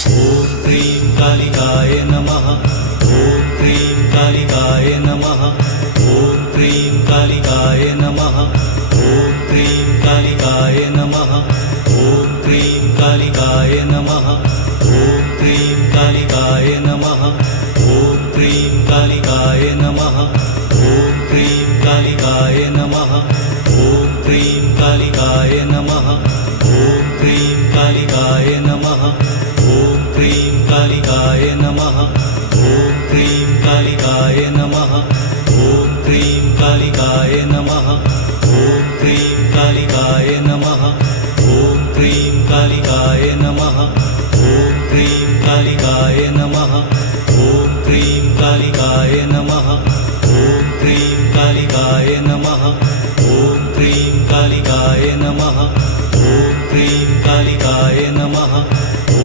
ॐ cream कालिकाय नमः। ॐ cream कालिकाय नमः। ॐ cream कालिकाय नमः। ॐ क्रीं कालिकाय नमः। ॐ क्रीं कालिकाय नमः। ॐ क्रीं कालिकाय नमः। ॐ क्रीं कालिकाय नमः। ॐ क्रीं कालिकाय नमः। ॐ क्रीं कालिकाय नमः। ॐ क्रीं कालिकाय नमः। ॐ क्रीं कालिकाय नमः। ॐ क्रीं कालिकाय नमः। ॐ क्रीं कालिकाय नमः। ॐ क्रीं कालिकाय नमः। ॐ क्रीं कालिकाय नमः। ॐ क्रीं कालिकाय नमः।